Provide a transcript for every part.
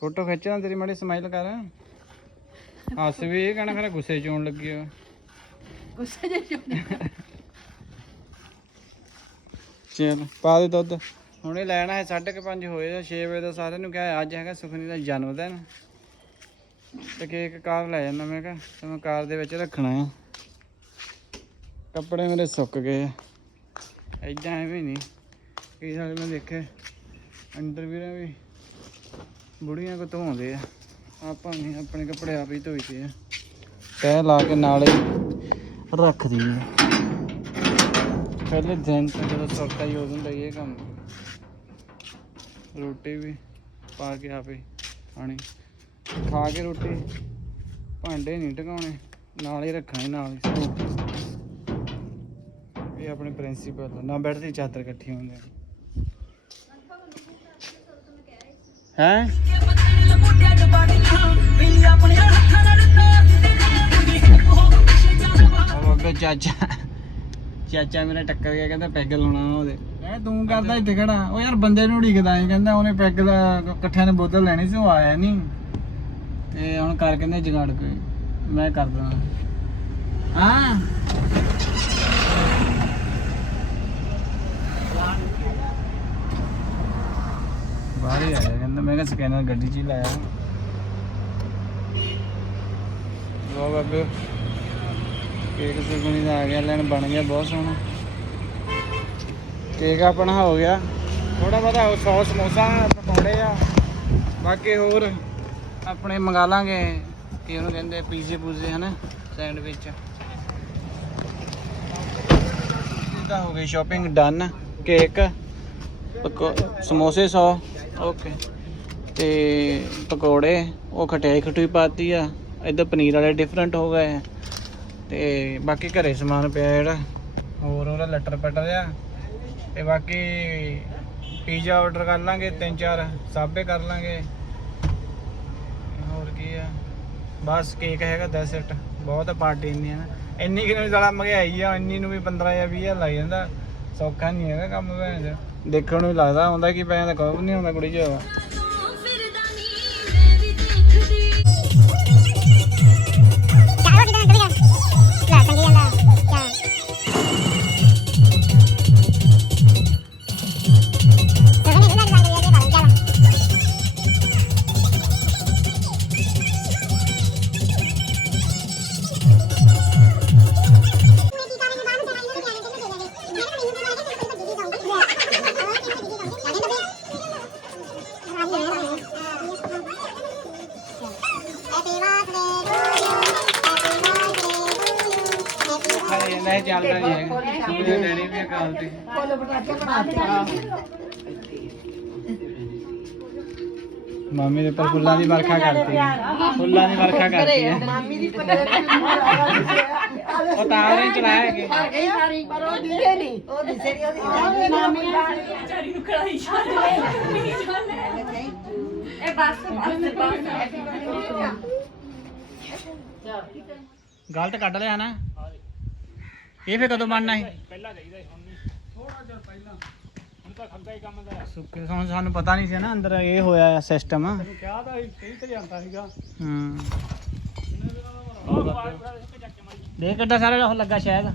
Photo ਖਿੱਚਣਾ ਤੇਰੀ ਮਾੜੀ ਸਮਾਈਲ ਕਰ। ਹੱਸ ਵੀ ਇਹ ਕਹਿਣਾ ਖਰਾ ਗੁੱਸੇ ਚੋਂ ਲੱਗੀ ਹੋ ਗੁੱਸੇ ਜੇ ਚਲ ਪਾ ਦੇ ਦੁੱਧ। ਹੁਣੇ ਲੈਣਾ ਹੈ 5:30 ਹੋਏ ਆ 6 ਵਜੇ ਦਾ ਸਾਰਿਆਂ ਨੂੰ ਕਿਹਾ ਅੱਜ ਹੈਗਾ ਸੁਖਨੀ ਦਾ ਜਨਮ ਦਿਨ। ਤੇ ਕੇਕ ਕਾਰ ਲੈ ਜਾਣਾ ਮੈਂ ਕਿਹਾ ਤੇ ਮੈਂ ਕਾਰ ਦੇ ਵਿੱਚ ਰੱਖਣਾ ਆ। ਕੱਪੜੇ ਮੇਰੇ ਸੁੱਕ ਗਏ ਆ। ਐਦਾਂ ਐਵੇਂ ਨਹੀਂ ਕਈ ਸਾਲ ਮੈਂ ਦੇਖੇ ਅੰਦਰ ਵੀ ਵੀ ਬੁੜੀਆਂ ਕੋ ਧੋਉਂਦੇ ਆ। ਆਪਾਂ ਨਹੀਂ ਆਪਣੇ ਕੱਪੜੇ ਆਪ ਹੀ ਧੋਈਦੇ ਆ। ਤੈ ਲਾ ਕੇ ਨਾਲੇ ਰੱਖਦੀ ਆ। ਪਹਿਲੇ ਦਿਨ ਤੋਂ ਜਦੋਂ ਸੌਖਾ ਹੀ ਉਦੋਂ ਦਾ ਇਹ ਕੰਮ। ਰੋਟੀ ਵੀ ਪਾ ਕੇ ਆਪੇ ਖਾਣੀ। ਖਾ ਕੇ ਰੋਟੀ ਭਾਂਡੇ ਨਹੀਂ ਟਿਕਾਉਣੇ ਨਾਲ ਹੀ ਰੱਖਣੇ, ਨਾਲ ਹੀ ਇਹ ਆਪਣੇ ਪ੍ਰਿੰਸੀਪਲ ਨਾ ਬੈਠਦੇ ਚਾਦਰ ਇਕੱਠੀ ਹੁੰਦੇ ਹੈ? ਉਹ ਅੱਗੇ ਚਾਚਾ ਚਾਚਾ ਮੇਰਾ ਟੱਕਰ ਗਿਆ ਕਹਿੰਦਾ ਪੈਗ ਲਾਉਣਾ ਉਹਦੇ। ਮੈਂ ਤੂੰ ਕਰਦਾ ਇੱਥੇ ਖੜਾ। ਉਹ ਯਾਰ ਬੰਦੇ ਨੂੰ ਉਡੀਕਦਾ ਸੀ ਕਹਿੰਦਾ ਉਹਨੇ ਪੈਗ ਦਾ ਇਕੱਠਿਆਂ ਨੇ ਬੋਤਲ ਲੈਣੀ ਸੀ ਉਹ ਆਇਆ ਨਹੀਂ ਤੇ ਹੁਣ ਕਰ ਕਹਿੰਦੇ ਜਗਾੜ ਕੋਈ। ਮੈਂ ਕਰ ਦਣਾ ਹਾਂ। ਬਾਹਰ ਹੀ ਆਇਆ ਕਹਿੰਦਾ ਮੈਂ ਕਿਹਾ ਸਕੈਨਰ ਗੱਡੀ 'ਚ ਹੀ ਲਾਇਆ। ਲੋ ਬਾਬੇ, ਕੇਕ ਸੁਗਣੀ ਦਾ ਆ ਗਿਆ, ਲੈਣ ਬਣ ਗਿਆ ਬਹੁਤ ਸੋਹਣਾ। ਕੇਕ ਆਪਣਾ ਹੋ ਗਿਆ। ਥੋੜਾ ਬਹੁਤਾ ਹੋਰ ਸੌਸ ਸਮੋਸਾ ਪਕੌੜੇ ਆ। ਬਾਕੀ ਹੋਰ ਆਪਣੇ ਮੰਗਾ ਲਾਂਗੇ, ਕੀ ਉਹਨੂੰ ਕਹਿੰਦੇ ਪੀਜ਼ੇ ਪੂਜ਼ੇ, ਹਨਾ, ਸੈਂਡਵਿਚ। ਇਹਦਾ ਹੋ ਗਈ ਸ਼ਾਪਿੰਗ ਡਨ ਕੇਕ ਸਮੋਸੇ 100 ਓਕੇ। ਤੇ ਪਕੌੜੇ, ਉਹ ਖਟਿਆਈ ਖਟੂਈ ਪਾਤੀ ਆ। ਇੱਧਰ ਪਨੀਰ ਵਾਲੇ ਡਿਫਰੈਂਟ ਹੋ ਗਏ। ਆ ਤੇ ਬਾਕੀ ਘਰੇ ਸਮਾਨ ਪਿਆ ਜਿਹੜਾ। ਹੋਰ ਉਹਦਾ ਲੱਟਰ ਪਟਰ ਆ ਤੇ ਬਾਕੀ ਪੀਜ਼ਾ ਆਰਡਰ ਕਰ ਲਾਂਗੇ ਤਿੰਨ ਚਾਰ, ਸਾਬੇ ਕਰ ਲਾਂਗੇ। ਹੋਰ ਕੀ ਆ। ਬਸ ਕੇਕ ਹੈਗਾ 10 ਸੈਟ ਬਹੁਤ ਪਾਰਟੀ ਇੰਨੀ ਹੈ ਇੰਨੀ ਕਿਨੂੰ ਜ਼ਿਆਦਾ ਮਹਿੰਗਾਈ ਆ, ਇੰਨੀ ਨੂੰ ਵੀ 15 ਜਾਂ 20 ਹਜ਼ਾਰ ਲੱਗ ਜਾਂਦਾ। ਸੌਖਾ ਨਹੀਂ ਹੈਗਾ ਕੰਮ ਭੈਣ ਚ ਦੇਖਣ ਨੂੰ ਹੀ ਲੱਗਦਾ ਹੁੰਦਾ ਕਿ ਪੈਸੇ ਦਾ ਕੋਈ ਨਹੀਂ ਹੁੰਦਾ ਕੁੜੀ ਚ। ਨਹੀਂ ਹੈਗਾ। ਮੇਰੇ ਡੈਡੀ ਤੇ। ਪਟਾਕੇ ਮਾਮੀ ਦੇ ਪਰ ਫੁੱਲਾਂ ਦੀ ਵਰਖਾ ਕਰਤੀ। ਹੈ ਫੁੱਲਾਂ ਦੀ ਵਰਖਾ ਕਰਤੀ ਹੈ। ਮਾਮੀ ਦੀ ਉਹ ਤਾਂ ਨਹੀਂ ਚਲਾਇਆ ਕਿ ਗਈ ਸਾਰੀ ਪਰ ਉਹ ਦਿਸੇ ਨਹੀਂ। ਉਹ ਦਿਸੇ ਨਹੀਂ ਉਹਦੀ ਮਾਮੀ ਵਿਚਾਰੀ ਨੂੰ ਕੜਾਈ ਛੱਡ ਇਹ ਬਸ ਬਸ। ਗਲਤ ਕੱਢ ਲਿਆ ਨਾ। ਇਹ ਫੇ ਕਦੋਂ ਬਣਨਾ ਸੀ? ਸੁੱਕੇ ਹੁਣ ਸਾਨੂੰ ਪਤਾ ਨਹੀਂ ਸੀ ਨਾ ਅੰਦਰ ਇਹ ਹੋਇਆ ਸਿਸਟਮ ਕਿਹਾ ਤਾਂ ਕਈ ਤੇ ਜਾਂਦਾ ਸੀਗਾ। ਹੂੰ। ਦੇਖ ਕਿੱਡਾ ਸਾਰਾ ਉਹ ਲੱਗਾ ਸ਼ਾਇਦ।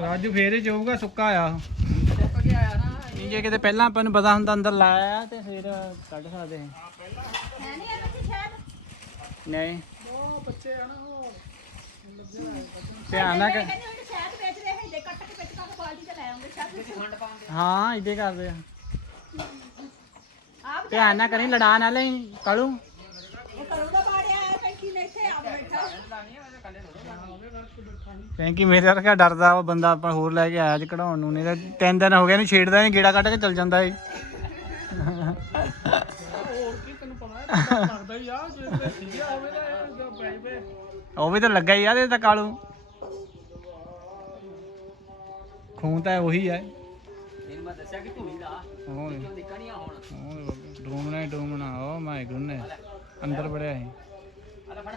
ਰਾਜੂ ਫੇਰ ਹੀ ਜਾਊਗਾ ਸੁੱਕਾ ਆ ਉਹ। ਨਹੀਂ ਜੇ ਕਿਤੇ ਪਹਿਲਾਂ ਆਪਾਂ ਨੂੰ ਪਤਾ ਹੁੰਦਾ ਅੰਦਰ ਲਾਇਆ ਤੇ ਫਿਰ ਕੱਢ ਸਕਦੇ ਸੀ ਨਹੀਂ ਧਿਆਨ ਨਾਲ ਕਰ- ਹਾਂ ਇਦੇ ਕਰਦੇ ਆ। ਧਿਆਨ ਨਾਲ ਕਰੀ ਲੜਾ ਨਾ ਲਈ ਕਾਲੂ। ਕਿ ਮੇਰੇ ਵਰਗਾ ਡਰਦਾ ਉਹ ਬੰਦਾ ਆਪਾਂ ਹੋਰ ਲੈ ਕੇ ਆਇਆ ਅੱਜ ਕਢਾਉਣ ਨੂੰ ਨਹੀਂ ਤਾਂ ਤਿੰਨ ਦਿਨ ਹੋ ਗਏ ਇਹਨੂੰ ਛੇੜਦਾ ਨਹੀਂ ਗੇੜਾ ਕੱਢ ਕੇ ਚਲ ਜਾਂਦਾ ਏ। ਲੱਗਦਾ ਹੀ ਆ ਜੇ ਤੇ ਸੀਗਾ ਹੋਵੇ। ਉਹ ਵੀ ਤਾਂ ਲੱਗਾ ਹੀ ਆ ਤੇ ਤਾਂ ਕਾਲੂ। ਖੂਨ ਤਾਂ ਉਹੀ ਆ। ਇਹਨੂੰ ਮੈਂ ਦੱਸਿਆ ਕਿ ਧੂਣੀ ਦਾ ਹੋਰ। ਨਿਕਣੀਆਂ ਹੁਣ? ਡੂਮਣਾ ਹੀ ਡੂਮਣਾ ਓ ਮਾਈ ਗੁੱਡਨੈਸ ਅੰਦਰ ਬੜਿਆ ਸੀ। ਆ ਲੈ ਫੜ।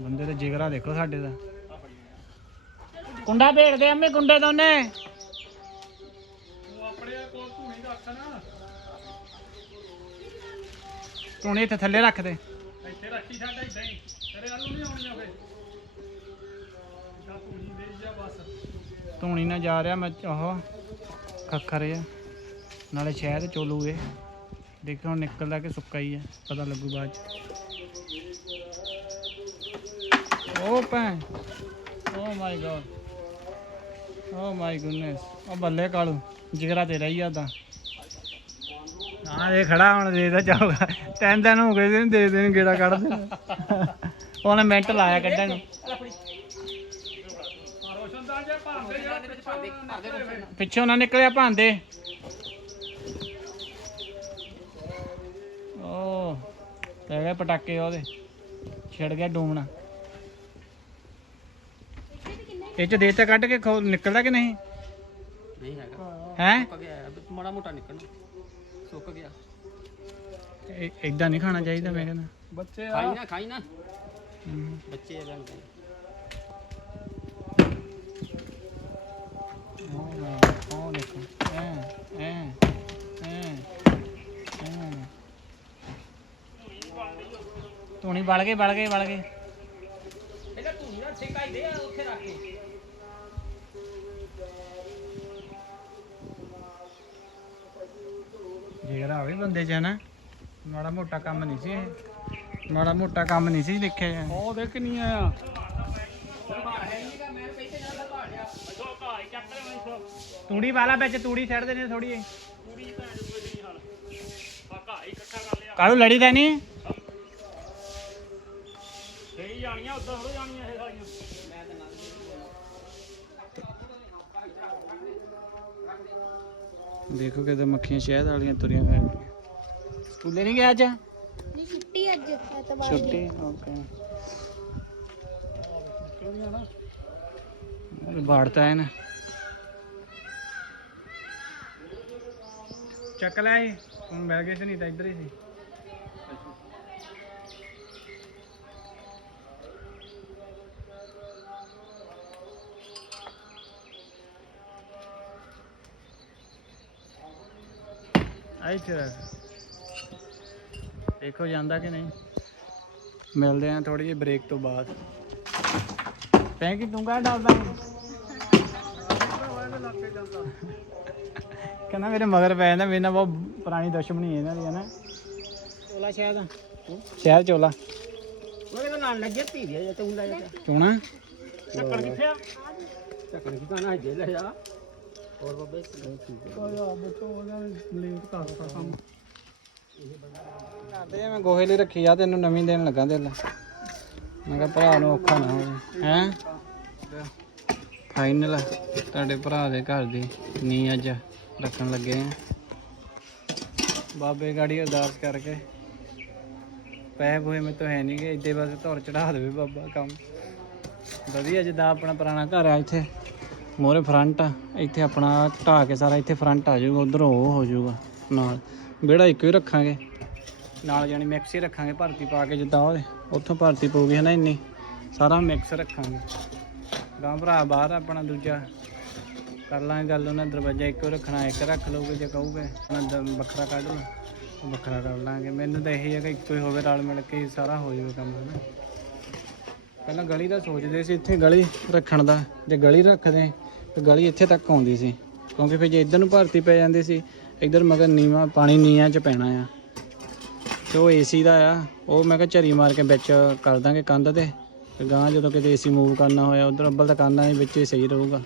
ਬੰਦੇ ਦਾ ਜਿਗਰਾ ਦੇਖੋ ਸਾਡੇ ਦਾ। ਕੁੰਡਾ ਭੇੜਦੇ ਅੰਮੇ ਕੁੰਡੇ ਦੋਨੇ। ਕੱਪੜੇ ਕੋਲ ਧੂਣੀ ਰੱਖ ਨਾ। ਧੂਣੀ ਇੱਥੇ ਥੱਲੇ ਰੱਖ ਦੇ। ਇੱਥੇ ਛੱਡ ਇਦਾਂ ਹੀ। ਤੇਰੇ ਵੱਲ ਨਹੀਂ ਆਉਣੀਆਂ ਫੇ ਇਦਾਂ ਧੂਣੀ ਦੇ ਜਾ ਬਸ। ਧੂਣੀ ਨਾਲ ਜਾ ਰਿਹਾ ਮੈਂ ਉਹ ਖੱਖਰ ਆ ਨਾਲੇ ਸ਼ਹਿਰ ਚੋਲੂ ਚੋਲੂਗੇ ਦੇਖੋ ਹੁਣ ਨਿਕਲਦਾ ਕਿ ਸੁੱਕਾ ਹੀ ਹੈ, ਪਤਾ ਲੱਗੂ ਬਾਅਦ ਚ। ਓ ਭੈਂ ਓ ਮਾਈ ਗॉड ਓ ਮਾਈ ਗੁੱਡਨੈਸ। ਓ ਬੱਲੇ ਕਾਲੂ, ਜਿਗਰਾ ਤੇਰਾ ਹੀ ਆਦਾ ਹਾਂ ਇਹ ਖੜਾ ਹੁਣ ਦੇ ਦਾ ਚਾਹੂਗਾ ਤਿੰਨ ਦਿਨ ਹੋ ਗਏ ਸੀ ਦੇ ਦੇਣ ਗੇੜਾ ਕੱਢ ਦੇਣਾ ਉਹਨੇ ਮਿੰਟ ਲਾਇਆ ਕੱਢਣ। ਨੂੰ ਪਿੱਛੋਂ ਨਾ ਨਿਕਲਿਆ ਭਾਂਦੇ ਓ ਗਏ ਪਟਾਕੇ ਉਹਦੇ। ਛਿੜ ਗਿਆ ਡੂਮਣਾ ਇਹ ਚ ਦੇਤੇ ਕੱਢ ਕੇ ਨਿਕਲਦਾ ਕਿ ਨਹੀਂ? ਨਹੀਂ ਹੈਗਾ। ਹੈ, ਮਾੜਾ ਮੋਟਾ ਨਿਕਲਣਾ। ਸੁੱਕ ਗਿਆ। ਇਦਾਂ ਨਹੀਂ ਖਾਣਾ ਚਾਹੀਦਾ ਮੈਂ ਕਹਿੰਦਾ। ਬੱਚੇ ਆ। ਖਾਈ ਨਾ ਖਾਈ ਨਾ। ਬੱਚੇ ਐ ਧੂਣੀ ਬਲ ਗਏ ਬਲ ਗਏ ਬਲ ਗਏ। ਇਹਦਾ ਧੂਣੀ ਨਾਲ ਛੇਕਾਈ ਦੇ ਆ। ਜਿਗਰਾ ਹੋਵੇ ਬੰਦੇ ਚ ਨਾ। ਮਾੜਾ ਮੋਟਾ ਕੰਮ ਨਹੀਂ ਸੀ ਇਹ। ਮਾੜਾ ਮੋਟਾ ਕੰਮ ਨਹੀਂ ਸੀ ਦੇਖਿਆ ਉਹ ਦੇਖ ਨਹੀਂ ਆਇਆ ਤੂੜੀ ਵਾਲਾ ਵਿੱਚ ਤੂੜੀ ਛੱਡ ਦੇਣੀ ਥੋੜੀ ਕਾਲੂ ਲੜੀ ਤਾਂ ਨਹੀਂ? ਦੇਖੋ ਕਿਤੇ ਮੱਖੀਆਂ ਸ਼ਹਿਦ ਵਾਲੀਆਂ ਤੁਰੀਆਂ ਫਿਰਦੀਆਂ ਸਕੂਲੇ ਨਹੀਂ ਗਿਆ ਅੱਜ? ਨਹੀਂ ਛੁੱਟੀ ਅੱਜ ਐਤਵਾਰ ਛੁੱਟੀ? ਓਕੇ। ਬਾੜਤਾ ਹੈ ਨਾ ਚੱਕ ਲੈ ਹੁਣ ਮਿਲ ਗਏ ਸੀ ਨਹੀਂ ਤਾਂ ਇੱਧਰ ਹੀ ਸੀ। ਆਈ ਚਿਰ ਦੇਖੋ ਜਾਂਦਾ ਕਿ ਨਹੀਂ? ਮਿਲਦੇ ਆ ਥੋੜੀ ਜਿਹੀ ਬ੍ਰੇਕ ਤੋਂ ਬਾਅਦ। ਪੈਂਕੀ ਤੂੰ ਕਾ ਡਰਦਾ ਕਹਿੰਦਾ ਮੇਰੇ ਮਗਰ ਪੈ ਜਾਂਦਾ ਮੇਰੇ ਨਾਲ ਬਹੁਤ ਪੁਰਾਣੀ ਦੁਸ਼ਮਣੀ ਹੈ ਇਹਨਾਂ ਦੀ ਹੈ ਨਾ? ਚੋਲਾ ਸ਼ਾਇਦ ਸ਼ਾਇਦ ਚੋਲਾ। ਉਹਦੇ ਨਾਲ ਨਾਲ ਲੱਗੇ ਧੀ ਦੇ ਤੂੰ ਲੈ ਜਾ। ਚੋਣਾ? ਚੱਕਣ ਕਿੱਥੇ ਆ? ਚੱਕਣ ਕਿੱਥੇ ਨਾ ਜੇ ਲੈ ਜਾ ਹੋਰ ਬੱਬੇ ਲੇਟ ਕਰਤਾ ਕੰਮ ਕਰਦੇ ਮੈਂ ਗੋਹੇ ਲਈ ਰੱਖੀ ਆ, ਤੈਨੂੰ ਨਵੀਂ ਦੇਣ ਲੱਗਾ ਦੇ ਮੈਂ ਕਿਹਾ ਭਰਾ ਨੂੰ ਔਖਾ ਨਾ ਹੋਵੇ। ਹੈ? ਫਾਈਨਲ ਤੁਹਾਡੇ ਭਰਾ ਦੇ ਘਰ ਦੀ ਨੀ ਅੱਜ ਰੱਖਣ ਲੱਗੇ ਆ। ਬਾਬੇ ਗਾੜੀ ਅਰਦਾਸ ਕਰਕੇ। ਪੈਸੇ ਪੂਏ ਮੇਰੇ ਤੋਂ ਹੈ ਨਹੀਂ ਗੇ, ਇੱਦੇ ਬਸ ਧੁਰ ਚੜਾ ਦੇਵੇ ਬਾਬਾ ਕੰਮ। ਵਧੀਆ ਜਿੱਦਾਂ ਆਪਣਾ ਪੁਰਾਣਾ ਘਰ ਆ ਇੱਥੇ। ਮੋਰੇ ਫਰੰਟ ਆ। ਇੱਥੇ ਆਪਣਾ ਢਾਹ ਕੇ ਸਾਰਾ ਇੱਥੇ ਫਰੰਟ ਆ ਜਾਊਗਾ, ਉਧਰ ਉਹ ਹੋ ਜਾਊਗਾ, ਨਾਲ। ਵਿਹੜਾ ਇੱਕੋ ਹੀ ਰੱਖਾਂਗੇ। ਨਾਲ ਜਾਨੀ ਮਿਕਸ ਹੀ ਰੱਖਾਂਗੇ, ਭਰਤੀ ਪਾ ਕੇ ਜਿੱਦਾਂ ਉਹਦੇ। ਉੱਥੋਂ ਭਰਤੀ ਪਊਗੀ ਹਨਾ ਇੰਨੀ। ਸਾਰਾ ਮਿਕਸ ਰੱਖਾਂਗੇ। ਗਾਂ ਭਰਾ ਬਾਹਰ ਆਪਣਾ ਦੂਜਾ। ਕਰ ਲਾਂਗੇ ਗੱਲ, ਉਹਨਾਂ ਦਰਵਾਜ਼ਾ ਇੱਕੋ ਰੱਖਣਾ, ਇੱਕ ਰੱਖ ਲਓਗੇ ਜੇ ਕਹੋਗੇ। ਉਹਨਾਂ ਵੱਖਰਾ ਕੱਢ ਲਓ ਵੱਖਰਾ ਕਰ ਲਾਂਗੇ। ਮੈਨੂੰ ਤਾਂ ਇਹੀ ਹੈ ਕਿ ਇੱਕੋ ਹੀ ਹੋਵੇ, ਰਲ ਮਿਲ ਕੇ ਸਾਰਾ ਹੋ ਜਾਵੇ ਕੰਮ, ਹਨਾ। ਪਹਿਲਾਂ ਗਲੀ ਦਾ ਸੋਚਦੇ ਸੀ ਇੱਥੇ ਗਲੀ ਰੱਖਣ ਦਾ। ਜੇ ਗਲੀ ਰੱਖਦੇ, ਤੇ ਗਲੀ ਇੱਥੇ ਤੱਕ ਆਉਂਦੀ ਸੀ। ਕਿਉਂਕਿ ਫਿਰ ਜੇ ਇੱਧਰ ਨੂੰ ਭਰਤੀ ਪੈ ਜਾਂਦੀ ਸੀ, ਇੱਧਰ ਮਗਰ ਨੀਵਾਂ ਪਾਣੀ ਨੀਆਂ 'ਚ ਪੈਣਾ ਆ। ਤੇ ਉਹ ਏਸੀ ਦਾ ਆ। ਉਹ ਮੈਂ ਕਿਹਾ ਝਰੀ ਮਾਰ ਕੇ ਵਿੱਚ ਕਰ ਦਾਂਗੇ ਕੰਧ ਤੇ। ਤੇ ਗਾਂ ਜਦੋਂ ਕਿਤੇ ਏਸੀ ਮੂਵ ਕਰਨਾ ਹੋਇਆ, ਉਧਰ ਅੱਬਲ ਤਾਂ ਕਰਨਾ ਹੀ ਵਿੱਚ ਹੀ ਸਹੀ ਰਹੂਗਾ।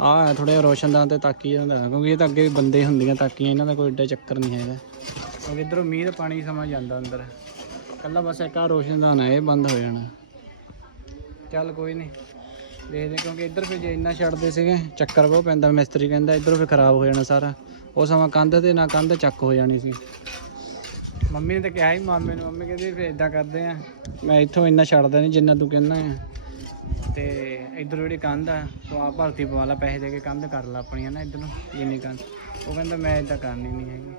ਆਹ ਥੋੜੇ ਰੋਸ਼ਨਦਾਨ ਤੇ ਤਾਕੀ ਜਾਂਦਾ ਕਿਉਂਕਿ ਇਹ ਤਾਂ ਅੱਗੇ ਬੰਦੇ ਹੁੰਦੀਆਂ ਤਾਕੀਆਂ, ਇਹਨਾਂ ਦਾ ਕੋਈ ਏਡਾ ਚੱਕਰ ਨਹੀਂ ਹੈਗਾ। ਕਿਉਂਕਿ ਇਧਰੋਂ ਮੀਂਹ ਦਾ ਪਾਣੀ ਸਮਾਂ ਜਾਂਦਾ ਅੰਦਰ। ਕੱਲਾ ਬਸ ਇੱਕ ਆ ਰੋਸ਼ਨਦਾਨ ਹੈ ਇਹ ਬੰਦ ਹੋ ਜਾਣਾ। ਚੱਲ ਕੋਈ ਨਹੀਂ ਦੇਖਦੇ ਕਿਉਂਕਿ ਇੱਧਰ ਫਿਰ ਜੇ ਇੰਨਾ ਛੱਡਦੇ ਸੀਗੇ, ਚੱਕਰ ਬਹੁਤ ਪੈਂਦਾ। ਮਿਸਤਰੀ ਕਹਿੰਦਾ ਇੱਧਰੋਂ ਫਿਰ ਖਰਾਬ ਹੋ ਜਾਣਾ ਸਾਰਾ। ਉਹ ਸਮਾਂ ਕੰਧ ਤੇ, ਨਾ ਕੰਧ ਚੱਕ ਹੋ ਜਾਣੀ ਸੀ। ਮੰਮੀ ਨੇ ਤਾਂ ਕਿਹਾ ਸੀ, ਮਾਮੇ ਨੂੰ। ਮੰਮੀ ਕਹਿੰਦੀ ਫਿਰ ਇਦਾਂ ਕਰਦੇ ਆ ਮੈਂ ਇੱਥੋਂ ਇੰਨਾ ਛੱਡਦਾ ਨਹੀਂ ਜਿੰਨਾ ਤੂੰ ਕਹਿੰਦਾ ਆ ਤੇ ਇੱਧਰ ਜਿਹੜੀ ਕੰਧ ਆ ਤੂੰ ਆਪ ਭਰਤੀ ਪਵਾ ਲਾ, ਪੈਸੇ ਦੇ ਕੇ ਕੰਧ ਕਰ ਲਾ ਆਪਣੀ ਹੈ ਨਾ ਇੱਧਰ ਨੂੰ ਜਿੰਨੀ ਕੰਧ। ਉਹ ਕਹਿੰਦਾ ਮੈਂ ਇਦਾਂ ਕਰਨੀ ਨਹੀਂ ਹੈਗੀ।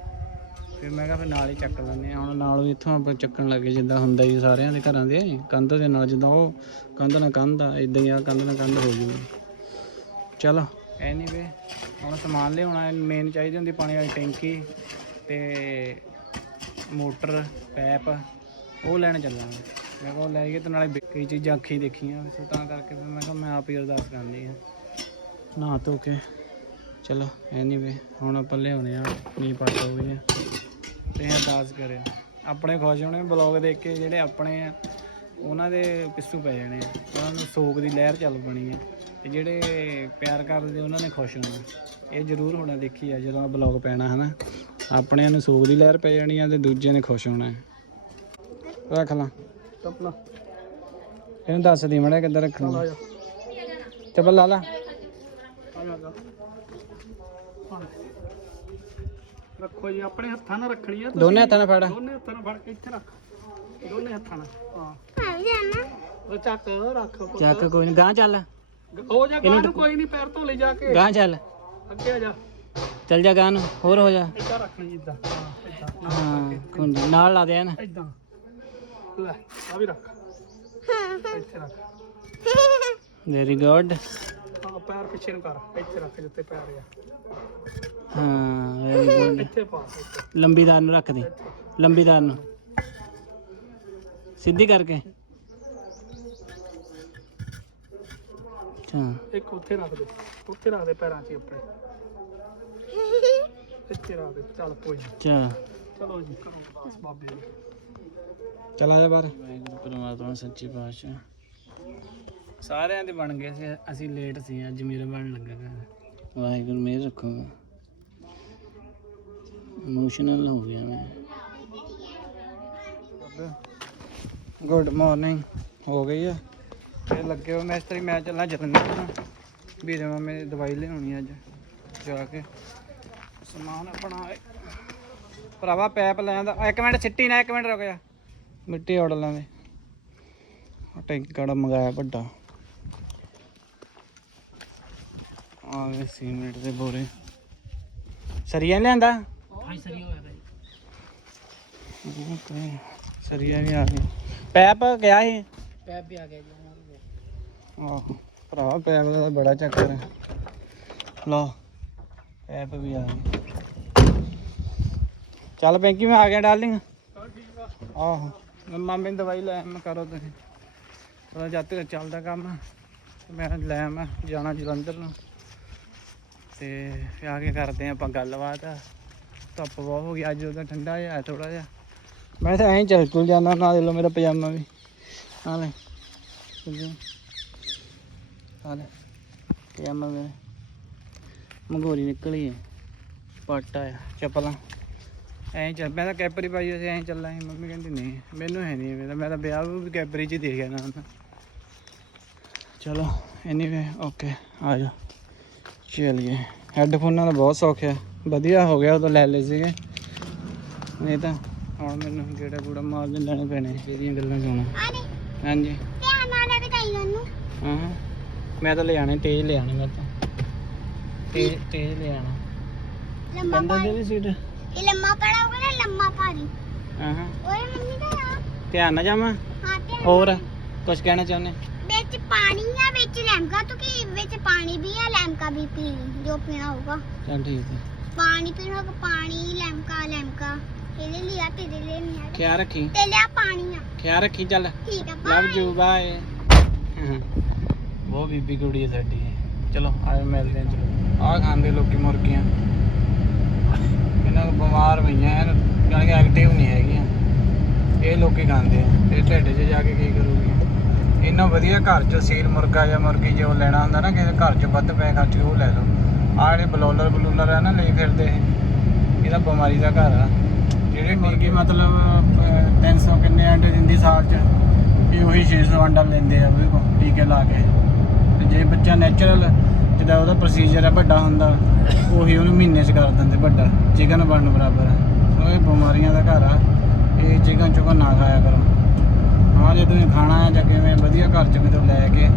ਫਿਰ ਮੈਂ ਕਿਹਾ ਫਿਰ ਨਾਲ ਹੀ ਚੱਕ ਲੈਂਦੇ ਆ ਹੁਣ ਨਾਲ ਵੀ ਇੱਥੋਂ ਆਪਾਂ ਚੱਕਣ ਲੱਗੇ ਜਿੱਦਾਂ ਹੁੰਦਾ ਹੀ ਸਾਰਿਆਂ ਦੇ ਘਰਾਂ ਦੇ। ਕੰਧ ਦੇ ਨਾਲ ਜਿੱਦਾਂ ਉਹ ਕੰਧ ਨਾਲ ਕੰਧ ਆ ਇਦਾਂ ਹੀ ਆ ਕੰਧ ਨਾਲ ਕੰਧ ਹੋ ਜੂਗੀ ਚਲੋ। ਐਨੀਵੇ ਹੁਣ ਸਮਾਨ ਲਿਆਉਣਾ ਮੇਨ ਚਾਹੀਦੀ ਹੁੰਦੀ ਪਾਣੀ ਵਾਲੀ ਟੈਂਕੀ ਤੇ ਮੋਟਰ ਪੈਪ ਉਹ ਲੈਣ ਚੱਲਾਂਗੇ। ਮੈਂ ਕਿਹਾ ਉਹ ਲੈ ਗਏ ਤੇ ਨਾਲੇ ਕਈ ਚੀਜ਼ਾਂ ਅੱਖੀ ਦੇਖੀਆਂ ਸੋ ਤਾਂ ਕਰਕੇ ਫਿਰ ਮੈਂ ਕਿਹਾ ਮੈਂ ਆਪ ਹੀ ਅਰਦਾਸ ਕਰਨੀ ਆ। ਨਹਾ ਧੋ ਕੇ। ਚਲੋ ਐਨੀਵੇ ਹੁਣ ਆਪਾਂ ਲਿਆਉਣੇ ਆ ਨੀ ਪੱਟ ਹੋ ਆ ਤੇ ਅਰਦਾਸ ਕਰਿਓ। ਆਪਣੇ ਖੁਸ਼ ਹੋਣੇ ਬਲੌਗ ਦੇਖ ਕੇ ਜਿਹੜੇ ਆਪਣੇ ਆ ਉਹਨਾਂ ਦੇ ਪਿੱਛੂ ਪੈ ਜਾਣੇ ਆ। ਉਹਨਾਂ ਨੂੰ ਸੋਗ ਦੀ ਲਹਿਰ ਚੱਲ ਪਣੀ ਹੈ ਤੇ ਜਿਹੜੇ ਪਿਆਰ ਕਰਦੇ ਉਹਨਾਂ ਨੇ ਖੁਸ਼ ਹੋਣਾ। ਇਹ ਜ਼ਰੂਰ ਹੋਣਾ ਦੇਖੀ ਆ ਜਦੋਂ ਬਲੌਗ ਪੈਣਾ ਹਨਾ। ਆਪਣਿਆਂ ਨੂੰ ਸੋਗ ਦੀ ਲਹਿਰ ਪੈ ਜਾਣੀ ਆ ਤੇ ਦੂਜਿਆਂ ਨੇ ਖੁਸ਼ ਹੋਣਾ। ਹੈ। ਰੱਖ ਲਾ। ਟਪਲਾ ਇਹਨੂੰ ਦੱਸ ਦੀ ਮੜਾ ਕਿੱਦਾਂ ਰੱਖਣਾ ਜਾ ਚੱਪਲ ਲਾ ਲਾ ਆ ਜਾ, ਆ ਜਾ ਹਾਂ। ਰੱਖੋ ਜੀ ਆਪਣੇ ਹੱਥਾਂ ਨਾਲ ਰੱਖਣੀ ਆ ਤੁਸੀਂ। ਦੋਨੇ ਹੱਥਾਂ ਨਾਲ ਫੜ। ਦੋਨੇ ਹੱਥਾਂ ਨਾਲ ਫੜ ਕੇ ਇੱਥੇ ਰੱਖ। ਦੋਨੇ ਹੱਥਾਂ ਨਾਲ ਹਾਂ। ਉਹ ਚੱਕ ਰੱਖ ਪੁੱਤ। ਚੱਕ ਕੋਈ ਨਹੀਂ ਗਾਂ ਚੱਲ। ਹੋ ਜਾ ਗਾਂ ਨੂੰ ਕੋਈ ਨਹੀਂ ਪੈਰ ਧੋ ਲਈ ਜਾ ਕੇ। ਗਾਂ ਚੱਲ। ਅੱਗੇ ਆ ਜਾ। ਚੱਲ ਜਾ ਗਾਂ ਨੂੰ ਹੋਰ ਹੋ ਜਾ। ਇੱਦਾਂ ਰੱਖਣੀ ਇਦਾਂ। ਹਾਂ ਇਦਾਂ। ਹਾਂ ਕੁੰਡੀ ਨਾਲ ਲਾ ਦੇ ਨਾ ਇਦਾਂ। ਲੈ ਆ ਵੀ ਰੱਖ। ਇੱਥੇ ਰੱਖ। ਵੈਰੀ ਗੁੱਡ ਹਾਂ ਪੈਰ ਪਿੱਛੇ ਨੂੰ ਕਰ। ਇੱਥੇ ਰੱਖ ਜਿੱਥੇ ਪੈਰ ਆ। ਹਾਂ ਵੈਰੀ ਗੁੱਡ ਇੱਥੇ ਪਾ ਇੱਥੇ। ਲੰਬੀਦਾਰ ਨੂੰ ਰੱਖ ਦੇ। ਲੰਬੀਦਾਰ ਨੂੰ। ਸਿੱਧੀ ਕਰਕੇ। ਅੱਛਾ। ਇੱਕ ਉੱਥੇ ਰੱਖ ਦੇ। ਉੱਥੇ ਰੱਖ ਦੇ ਪੈਰਾਂ 'ਚ ਹੀ ਆਪਣੇ। ਇੱਥੇ ਰੱਖ ਦੇ। ਚੱਲ ਕੋਈ ਨੀ। ਚਲ ਚਲੋ ਜੀ ਕਰੋ ਅਰਦਾਸ ਬਾਬੇ ਦੀ। ਚਲ ਜਾ ਬਾਹਰ। ਵਾਹਿਗੁਰੂ ਪਰਮਾਤਮਾ ਸੱਚੀ ਪਾਤਸ਼ਾਹ। ਸਾਰਿਆਂ ਦੇ ਬਣ ਗਏ ਸੀ ਅਸੀਂ ਲੇਟ ਸੀ ਅੱਜ ਮੇਰਾ ਬਣ ਲੱਗਾ ਘਰ। ਵਾਹਿਗੁਰੂ ਮਿਹਰ ਰੱਖੋ ਇਮੋਸ਼ਨਲ ਹੋ ਗਿਆ ਮੈਂ। ਗੁੱਡ ਮਾਰਨਿੰਗ ਹੋ ਗਈ ਆ? ਤੇ ਲੱਗੇ ਹੋ ਮਿਸਤਰੀ ਮੈਂ ਚੱਲਾਂ ਜਲੰਧਰ ਨੂੰ ਵੀਰੇ ਮਾਮੇ ਦੀ ਦਵਾਈ ਲਿਆਉਣੀ ਅੱਜ ਜਾ ਕੇ। ਸਮਾਨ ਆਪਣਾ ਭਰਾਵਾ ਪੈਪ ਲੈਣ ਦਾ। ਇੱਕ ਮਿੰਟ ਸਿੱਟੀ ਨਾ ਇੱਕ ਮਿੰਟ ਰੁਕ ਜਾ। ਮਿੱਟੀ ਔੜ ਲਾਂਦੇ ਟੈਂਕੜ ਮੰਗਾਇਆ ਵੱਡਾ। ਆ ਗਏ ਸੀਮੈਂਟ ਦੇ ਬੋਰੇ। ਸਰੀਆ ਨੀ ਲਿਆਂਦਾ? ਹਾਂ ਸਹੀ ਹੋਇਆ ਬਾਈ ਓਕੇ ਸਰੀਆ ਵੀ ਆ ਗਿਆ ਪੈਪ ਗਿਆ ਸੀ? ਪੈਪ ਵੀ ਆ ਗਿਆ ਜੀ ਆਹੋ ਭਰਾ ਪੈਪ ਦਾ ਤਾਂ ਬੜਾ ਚੱਕਰ ਹੈ। ਲਓ ਪੈਪ ਵੀ ਆ ਗਏ ਚੱਲ ਬੈਂਕੀ ਮੈਂ ਆ ਗਿਆ ਡਾਰਲਿੰਗ। ਆਹੋ ਮੈਂ ਮਾਮੇ ਨੂੰ ਦਵਾਈ ਲੈ ਮੈਂ ਕਰੋ ਤੁਸੀਂ। ਉਹਦਾ ਜਦ ਤੱਕ ਚੱਲਦਾ ਕੰਮ ਤੇ ਮੈਂ ਲੈ ਮੈਂ ਜਾਣਾ ਜਲੰਧਰ ਨੂੰ। ਤੇ ਆ ਕੇ ਕਰਦੇ ਹਾਂ ਆਪਾਂ ਗੱਲਬਾਤ। ਧੁੱਪ ਬਹੁਤ ਹੋ ਗਈ, ਅੱਜ ਉਹਦਾ ਠੰਡਾ ਜਿਹਾ ਥੋੜਾ ਜਿਹਾ। ਮੈਂ ਤਾਂ ਐਂ ਚੱਲ ਚੁਲ ਜਾਂਦਾ ਨਾ ਦੇ ਲੋ ਮੇਰਾ ਪਜਾਮਾ ਵੀ। ਆ ਲੈ, ਚੱਲ ਆ ਲੈ, ਪਜਾਮਾ ਮੇਰਾ ਮੰਗੋਰੀ ਨਿਕਲੀ ਹੈ, ਪੱਟ ਆ ਚੱਪਲਾਂ। ਐਂ ਚੱਲ, ਮੈਂ ਤਾਂ ਕੈਪਰੀ ਪਾਈ ਅਸੀਂ ਐਂ ਚੱਲਾਂ ਮੰਮੀ ਕਹਿੰਦੀ, ਨਹੀਂ, ਮੈਨੂੰ ਹੈ ਨਹੀਂ ਮੇਰਾ ਮੈਂ ਤਾਂ ਵਿਆਹ ਵੀ ਕੈਪਰੀ 'ਚ ਹੀ ਦੇ ਗਿਆ ਨਾ। ਚਲੋ ਐਨੀਵੇ ਓਕੇ ਆ ਜਾ ਚਲਿਏ। ਹੈੱਡਫੋਨਾਂ ਦਾ ਬਹੁਤ ਸੌਖ ਹੈ ਵਧੀਆ ਹੋ ਗਿਆ ਉਦੋਂ ਲੈ ਲਏ ਸੀਗੇ। ਨਹੀਂ ਤਾਂ ਹੁਣ ਮੈਨੂੰ ਗੇੜਾ ਗੂੜਾ ਮਾਰਨੇ ਲੈਣੇ ਪੈਣੇ ਇਹਦੀਆਂ ਗੱਲਾਂ ਸੁਣ। ਹਾਂਜੀ। ਧਿਆਨ ਨਾਲ ਲੈ ਕੇ ਜਾਈ ਉਹਨੂੰ ਹਾਂ ਹਾਂ। ਮੈਂ ਤਾਂ ਲੈ ਆਣੇ ਤੇਜ਼ ਲੈ ਆਣੇ ਮੈਂ ਤਾਂ ਤੇਜ਼ ਤੇਜ਼ ਲੈ ਆਣਾ ਲੰਮਾ ਬੰਦਾ ਪਾ ਦੇ ਵੀ ਸੀਟ? ਇਹ ਲੰਮਾ ਪੜਾ ਹੋਗਾ ਨਾ ਲੰਮਾ ਪਾ ਦੀ ਹਾਂ ਓਏ ਮੰਮੀ ਦਾ ਧਿਆਨ ਨਾ ਜਾਵਾਂ? ਹਾਂ ਹੋਰ ਕੁਝ ਕਹਿਣਾ ਚਾਹੁੰਦੇ? ਵਿੱਚ ਪਾਣੀ ਵਿੱਚ ਲੈਮਕਾ ਤੂੰ ਕੀ ਵਿੱਚ ਪਾਣੀ ਵੀ ਆ ਲੈਮਕਾ ਵੀ ਪੀ ਲਈ, ਜੋ ਪੀਣਾ ਹੋਊਗਾ। ਚੱਲ ਠੀਕ ਹੈ ਪਾਣੀ ਪੀਣਾ ਹੋਗਾ ਪਾਣੀ ਲੈਮਕਾ ਲੈਮਕਾ ਇਹਦੇ ਲਈ ਆ ਤੇਰੇ ਲਈ ਨਹੀਂ ਆ। ਖਿਆਲ ਰੱਖੀ। ਤੇ ਲਿਆ ਪਾਣੀ ਆ। ਖਿਆਲ ਰੱਖੀ ਚੱਲ। ਠੀਕ ਆ ਲਵ bye। ਯੂ ਬਾਏ ਬਹੁਤ ਬੀਬੀ ਕੁੜੀ ਹੈ ਸਾਡੀ। ਚਲੋ ਆਏ ਮਿਲਦੇ ਹਾਂ ਚਲੋ। ਆਹ ਖਾਂਦੇ ਲੋਕੀ ਮੁਰਗੀਆਂ। ਇਹਨਾਂ ਨੂੰ ਬਿਮਾਰ ਪਈਆਂ ਐਨ ਜਾਣੀ ਕਿ ਐਕਟਿਵ ਨਹੀਂ ਹੈਗੀਆਂ। ਇਹ ਲੋਕੀ ਖਾਂਦੇ ਆ। ਇਹ ਢਿੱਡ 'ਚ ਜਾ ਕੇ ਕੀ ਕਰੂਗੀ ਇਹਨਾਂ ਵਧੀਆ ਘਰ 'ਚ ਸੀਲ ਮੁਰਗਾ ਜਾਂ ਮੁਰਗੀ ਜੋ ਲੈਣਾ ਹੁੰਦਾ ਨਾ ਕਿਸੇ ਘਰ 'ਚ ਵੱਧ ਪੈਸੇ ਖਰਚ ਕੇ ਉਹ ਲੈ ਲਓ। ਆਹ ਜਿਹੜੇ ਬਲੌਲਰ ਬਲੂਲਰ ਆ ਨਾ ਲਈ ਫਿਰਦੇ ਇਹ। ਇਹਦਾ ਬਿਮਾਰੀ ਦਾ ਘਰ ਆ। ਜਿਹੜੇ ਮੁਰਗੀ ਮਤਲਬ ਅਹ, 300 ਕਿੰਨੇ ਅੰਡੇ ਦਿੰਦੀ ਸਾਲ 'ਚ? ਇਹ ਉਹੀ 600 ਅੰਡਾ ਲੈਂਦੇ ਆ ਉਹਦੇ ਕੋਲ ਟੀਕੇ ਲਾ ਕੇ। ਤੇ ਜੇ ਬੱਚਾ ਨੈਚੁਰਲ ਜਿਹਦਾ ਉਹਦਾ ਪ੍ਰੋਸੀਜਰ ਹੈ ਵੱਡਾ ਹੁੰਦਾ ਉਹੀ ਉਹਨੂੰ ਮਹੀਨੇ 'ਚ ਕਰ ਦਿੰਦੇ ਵੱਡਾ। ਚਿਕਨ ਬਣਨ ਬਰਾਬਰ ਸੋ ਇਹ ਬਿਮਾਰੀਆਂ ਦਾ ਘਰ ਆ। ਇਹ ਚਿਕਨ ਚੁਕਨ ਨਾ ਖਾਇਆ ਕਰੋ। ਹਾਂ, ਜੇ ਤੁਸੀਂ ਖਾਣਾ ਹੈ ਜਾਂ ਕਿਵੇਂ, ਵਧੀਆ ਘਰ 'ਚ ਕਿਤੋਂ ਲੈ ਕੇ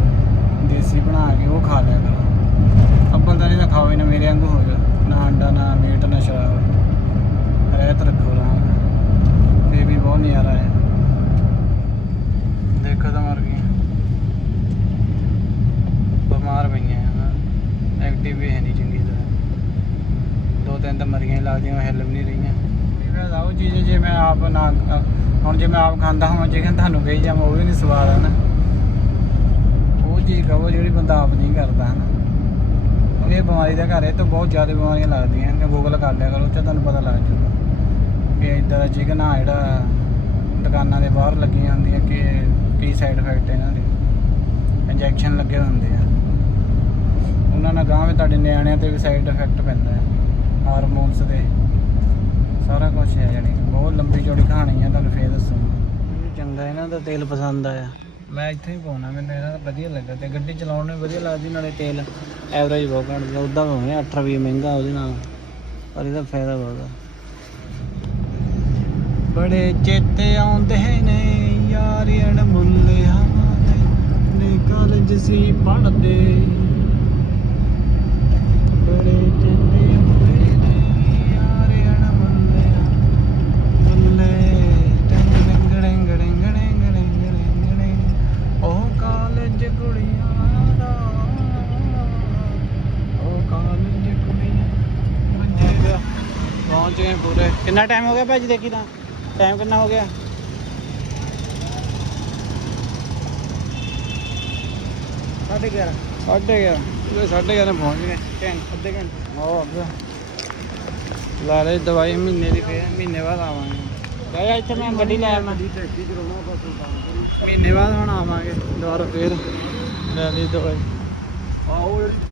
ਦੇਸੀ ਬਣਾ ਕੇ ਉਹ ਖਾ ਲਿਆ ਕਰੋ। ਅੱਬਲ ਤਾਂ ਨਹੀਂ ਤਾਂ ਖਾਓ ਹੀ ਨਾ ਮੇਰੇ ਵਾਂਗੂ ਹੋ ਜਾ ਨਾ ਅੰਡਾ, ਨਾ ਮੀਟ, ਨਾ ਸ਼ਰਾਬ। ਰਹਿਤ ਰੱਖੋ ਆਰਾਮ ਤੇ ਵੀ ਬਹੁਤ ਨਜ਼ਾਰਾ ਹੈ। ਦੇਖੋ ਤਾਂ ਮਰ ਗਈ ਬਿਮਾਰ ਪਈਆਂ ਐਕਟਿਵ ਵੀ ਹੈ ਨਹੀਂ ਚੰਗੀ ਤਰ੍ਹਾਂ। ਦੋ ਤਿੰਨ ਤਾਂ ਮਰੀਆਂ ਹੀ ਲੱਗਦੀਆਂ ਹਿੱਲ ਵੀ ਨਹੀਂ ਰਹੀਆਂ। ਇਹ ਫਾਇਦਾ ਉਹ ਚੀਜ਼ ਜੇ ਮੈਂ ਆਪ ਨਾ ਹੁਣ ਜੇ ਮੈਂ ਆਪ ਖਾਂਦਾ ਹਾਂ ਜੇ ਤੁਹਾਨੂੰ ਕਹੀ ਜਾਵਾਂ, ਉਹ ਵੀ ਨਹੀਂ ਸਵਾਦ ਹੈ ਨਾ। ਉਹ ਚੀਜ਼ ਕਹੋ ਜਿਹੜੀ ਬੰਦਾ ਆਪ ਨਹੀਂ ਕਰਦਾ, ਹਨਾ। ਕਿਉਂਕਿ ਇਹ ਬਿਮਾਰੀ ਦਾ ਘਰ ਹੈ ਤਾਂ ਬਹੁਤ ਜ਼ਿਆਦਾ ਬਿਮਾਰੀਆਂ ਲੱਗਦੀਆਂ ਨੇ ਗੂਗਲ ਕਰ ਲਿਆ ਕਰੋ ਤੇ ਤੁਹਾਨੂੰ ਪਤਾ ਲੱਗ ਜੂਗਾ ਕਿ ਇਦਾਂ ਦਾ ਚਿਕਨ ਆ ਜਿਹੜਾ ਦੁਕਾਨਾਂ ਦੇ ਬਾਹਰ ਲੱਗੀਆਂ ਹੁੰਦੀਆਂ, ਕਿ ਕੀ ਸਾਈਡ ਇਫੈਕਟ ਇਹਨਾਂ ਦੇ। ਇੰਜੈਕਸ਼ਨ ਲੱਗੇ ਹੁੰਦੇ ਆ। ਉਹਨਾਂ ਨਾਲ ਗਾਂ ਵੀ ਤੁਹਾਡੇ ਨਿਆਣਿਆਂ ਤੇ ਵੀ ਸਾਈਡ ਇਫੈਕਟ ਪੈਂਦਾ ਹੈ ਹਾਰਮੋਨਸ ਦੇ। ਸਾਰਾ ਕੁਝ ਹੈ ਕਿ ਬਹੁਤ ਲੰਬੀ ਚੌੜੀ ਕਹਾਣੀ ਹੈ ਤੁਹਾਨੂੰ ਫੇਰ ਮੈਨੂੰ ਚੰਗਾ ਇਹਨਾਂ ਦਾ ਤੇਲ ਪਸੰਦ ਆਇਆ। ਮੈਂ ਇੱਥੇ ਹੀ ਪਾਉਣਾ ਮੈਨੂੰ ਇਹਨਾਂ ਦਾ ਵਧੀਆ ਲੱਗਾ ਤੇ ਗੱਡੀ ਚਲਾਉਣ ਨੂੰ ਵਧੀਆ ਲੱਗਦੀ ਨਾਲੇ ਤੇਲ ਐਵਰੇਜ ਬਹੁਤ ਘੱਟ ਉਦਾਂ ਹੋਵੇ 8 ਰੁਪਏ ਮਹਿੰਗਾ ਉਹਦੇ ਨਾਲ ਪਰ ਇਹਦਾ ਫਾਇਦਾ ਬਹੁਤ ਆ। ਬੜੇ ਚੇਤੇ ਆਉਂਦੇ ਨੇ ਯਾਰੀਆਂ ਮੁੱਲਿਆਂ ਦੇ ਨੇ ਕਾਲਜ ਸੀ ਪੜਦੇ ਬੜੇ ਚੇਤੇ ਆਉਂਦੇ ਨੇ ਯਾਰੀਆਂ ਮੁੱਲਿਆਂ ਮੁੱਲੇ ਟੰਗ ਟੰਗ ਟੰਗ ਟੰਗ ਟੰਗ ਟੰਗ ਟੰਗ ਉਹ ਕਾਲਜ ਕੁੜੀਆਂ ਦਾ ਉਹ ਕਾਲਜ ਕੁੜੀਆਂ ਮੰਜੇ ਦਾ ਪਹੁੰਚ ਗਏ ਪੂਰੇ। ਕਿੰਨਾ ਟਾਈਮ ਹੋ ਗਿਆ ਭਾਜੀ ਦੇਖੀ ਤਾਂ? ਟਾਈਮ ਕਿੰਨਾ ਹੋ ਗਿਆ? ਸਾਢੇ 11 ਸਾਢੇ 11 ਇਹ ਸਾਢੇ 11 ਪਹੁੰਚ ਗਏ। ਘੰਟੇ ਅੱਧੇ ਘੰਟੇ। ਉਹ ਅੱਗੇ ਲਾ ਲੈ ਦਵਾਈ ਮਹੀਨੇ ਦੀ ਫੇਰ ਮਹੀਨੇ ਬਾਅਦ ਆਵਾਂਗੇ। ਜਾ ਇੱਥੇ ਮੈਂ ਗੱਡੀ ਲੈ ਆਵਾਂ। ਮਹੀਨੇ ਬਾਅਦ ਹੁਣ ਆਵਾਂਗੇ ਦੁਬਾਰਾ ਫੇਰ। ਲੈ ਲਈ ਦਵਾਈ। ਆਓ